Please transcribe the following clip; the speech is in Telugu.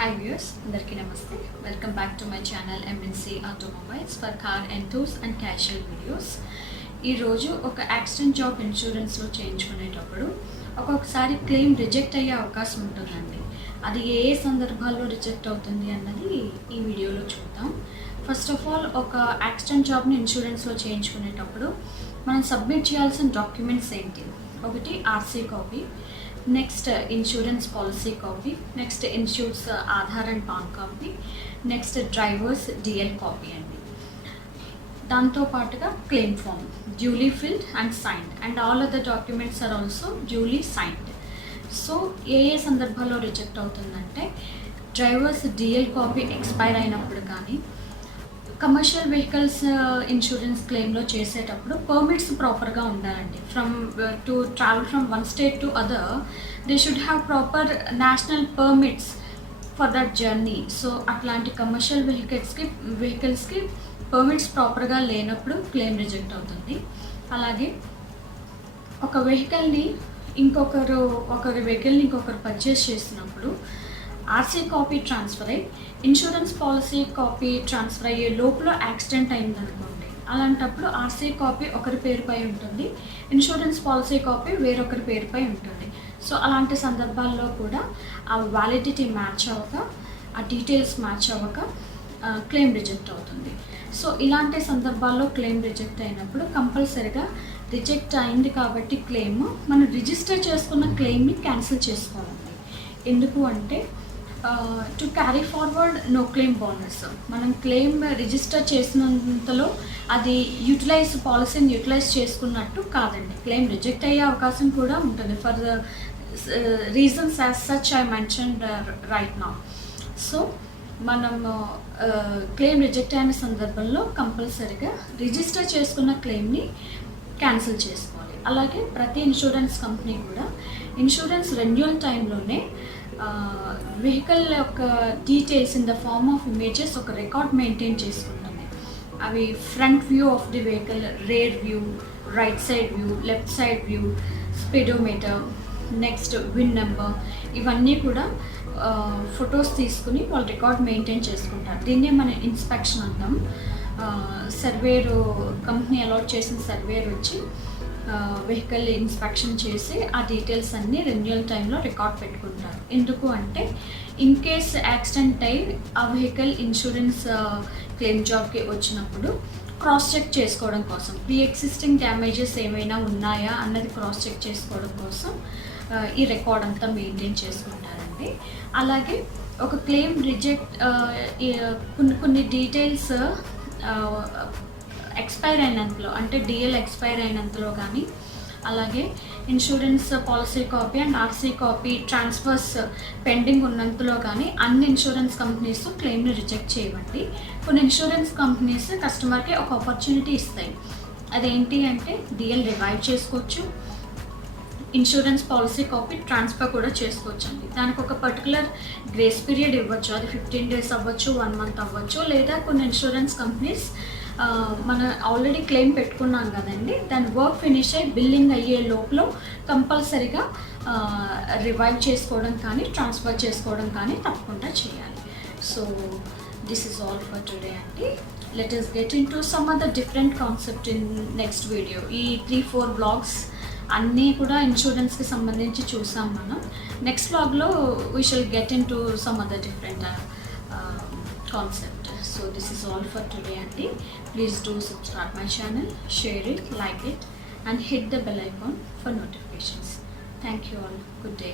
Hi viewers, అందరికీ నమస్తే. Welcome back to my channel MNC automobiles for car enthusiasts and casual videos. ఈరోజు ఒక యాక్సిడెంట్ జాబ్ ఇన్సూరెన్స్లో చేయించుకునేటప్పుడు ఒక్కొక్కసారి క్లెయిమ్ రిజెక్ట్ అయ్యే అవకాశం ఉంటుందండి. అది ఏ ఏ సందర్భాల్లో రిజెక్ట్ అవుతుంది అన్నది ఈ వీడియోలో చూద్దాం. ఫస్ట్ ఆఫ్ ఆల్, ఒక యాక్సిడెంట్ జాబ్ని ఇన్సూరెన్స్లో చేయించుకునేటప్పుడు మనం సబ్మిట్ చేయాల్సిన డాక్యుమెంట్స్ ఏంటి? ఒకటి RC copy, next insurance policy copy, next insurance Aadhaar and PAN copy, next driver's DL copy అండి. దాంతోపాటుగా claim form duly filled and signed, and all other documents are also duly signed. So ఏ ఏ సందర్భాల్లో రిజెక్ట్ అవుతుందంటే, డ్రైవర్స్ డిఎల్ కాపీ ఎక్స్పైర్ అయినప్పుడు కానీ, కమర్షియల్ వెహికల్స్ ఇన్సూరెన్స్ క్లెయిమ్లో చేసేటప్పుడు పర్మిట్స్ ప్రాపర్గా ఉండాలండి. To travel from one state to other, they should have proper national permits for that journey. So అట్లాంటి కమర్షియల్ వెహికల్స్కి పర్మిట్స్ ప్రాపర్గా లేనప్పుడు క్లెయిమ్ రిజెక్ట్ అవుతుంది. అలాగే ఒక వెహికల్ని ఒకరి వెహికల్ని ఇంకొకరు పర్చేస్ చేసినప్పుడు ఆర్సీ కాపీ ట్రాన్స్ఫర్ అయ్యి ఇన్సూరెన్స్ పాలసీ కాపీ ట్రాన్స్ఫర్ అయ్యే లోపల యాక్సిడెంట్ అయిందనుకోండి, అలాంటప్పుడు ఆర్సీ కాపీ ఒకరి పేరుపై ఉంటుంది, ఇన్సూరెన్స్ పాలసీ కాపీ వేరొకరి పేరుపై ఉంటుంది. సో అలాంటి సందర్భాల్లో కూడా ఆ వ్యాలిడిటీ మ్యాచ్ అవ్వక, ఆ డీటెయిల్స్ మ్యాచ్ అవ్వక క్లెయిమ్ రిజెక్ట్ అవుతుంది. సో ఇలాంటి సందర్భాల్లో క్లెయిమ్ రిజెక్ట్ అయినప్పుడు కంపల్సరీగా రిజెక్ట్ అయింది కాబట్టి క్లెయిమ్ మనం రిజిస్టర్ చేసుకున్న క్లెయిమ్ని క్యాన్సిల్ చేసుకోవాలండి. ఎందుకు అంటే, to carry forward no claim bonus. మనం క్లెయిమ్ రిజిస్టర్ చేసినంతలో అది పాలసీని యూటిలైజ్ చేసుకున్నట్టు కాదండి. క్లెయిమ్ రిజెక్ట్ అయ్యే అవకాశం కూడా ఉంటుంది for the reasons as such I mentioned right now. So మనం క్లెయిమ్ రిజెక్ట్ అయిన సందర్భంలో కంపల్సరీగా రిజిస్టర్ చేసుకున్న క్లెయిమ్ని క్యాన్సిల్ చేసుకోవాలి. అలాగే ప్రతి ఇన్సూరెన్స్ కంపెనీ కూడా ఇన్సూరెన్స్ రెన్యువల్ టైంలోనే వెహికల్ యొక్క details in the form of images ఒక రికార్డ్ మెయింటైన్ చేసుకుంటుంది. అవి front view of the vehicle, rear view, right side view, left side view, speedometer, next VIN number, ఇవన్నీ కూడా ఫొటోస్ తీసుకుని వాళ్ళు రికార్డ్ మెయింటైన్ చేసుకుంటారు. దీన్నే మనం ఇన్స్పెక్షన్ అంటాం. సర్వేరు కంపెనీ అలాట్ చేసిన సర్వేర్ వచ్చి వెహికల్ ఇన్స్పెక్షన్ చేసి ఆ డీటెయిల్స్ అన్నీ రెన్యువల్ టైంలో రికార్డ్ పెట్టుకుంటారు. ఎందుకు అంటే, ఇన్ కేస్ యాక్సిడెంట్ అయ్యి ఆ వెహికల్ ఇన్సూరెన్స్ క్లెయిమ్ జాబ్కి వచ్చినప్పుడు క్రాస్ చెక్ చేసుకోవడం కోసం, ప్రీ ఎగ్జిస్టింగ్ డ్యామేజెస్ ఏమైనా ఉన్నాయా అన్నది క్రాస్ చెక్ చేసుకోవడం కోసం ఈ రికార్డ్ అంతా మెయింటైన్ చేసుకుంటారండి. అలాగే ఒక క్లెయిమ్ రిజెక్ట్ కొన్ని డీటెయిల్స్ ఎక్స్పైర్ అయినంతలో, అంటే డిఎల్ ఎక్స్పైర్ అయినంతలో కానీ, అలాగే insurance policy copy and RC copy transfers pending ఉన్నంతలో కానీ అన్ని ఇన్సూరెన్స్ కంపెనీస్ క్లెయిమ్ని రిజెక్ట్ చేయవండి. కొన్ని ఇన్సూరెన్స్ కంపెనీస్ కస్టమర్కి ఒక ఆపర్చునిటీ ఇస్తాయి. అదేంటి అంటే, డిఎల్ రివైవ్ చేసుకోవచ్చు, ఇన్సూరెన్స్ పాలసీ కాపీ ట్రాన్స్ఫర్ కూడా చేసుకోవచ్చు అండి. దానికి ఒక పర్టికులర్ గ్రేస్ పీరియడ్ ఇవ్వచ్చు. అది 15 days అవ్వచ్చు, 1 month అవ్వచ్చు. లేదా కొన్ని ఇన్సూరెన్స్ కంపెనీస్ మనం ఆల్రెడీ క్లెయిమ్ పెట్టుకున్నాం కదండి, దాని వర్క్ ఫినిష్ అయ్యి బిల్లింగ్ అయ్యే లోపల కంపల్సరీగా రివైవ్ చేసుకోవడం కానీ ట్రాన్స్ఫర్ చేసుకోవడం కానీ తప్పకుండా చేయాలి. So this is all for today అండి. Let us get into some other different concept in next video. ఈ 3-4 బ్లాగ్స్ అన్నీ కూడా ఇన్సూరెన్స్కి సంబంధించి చూసాం మనం. నెక్స్ట్ బ్లాగ్లో we shall get into some other different concept. So this is all for today aunty. Please do subscribe my channel, share it, like it, and hit the bell icon for notifications. Thank you all. Good day.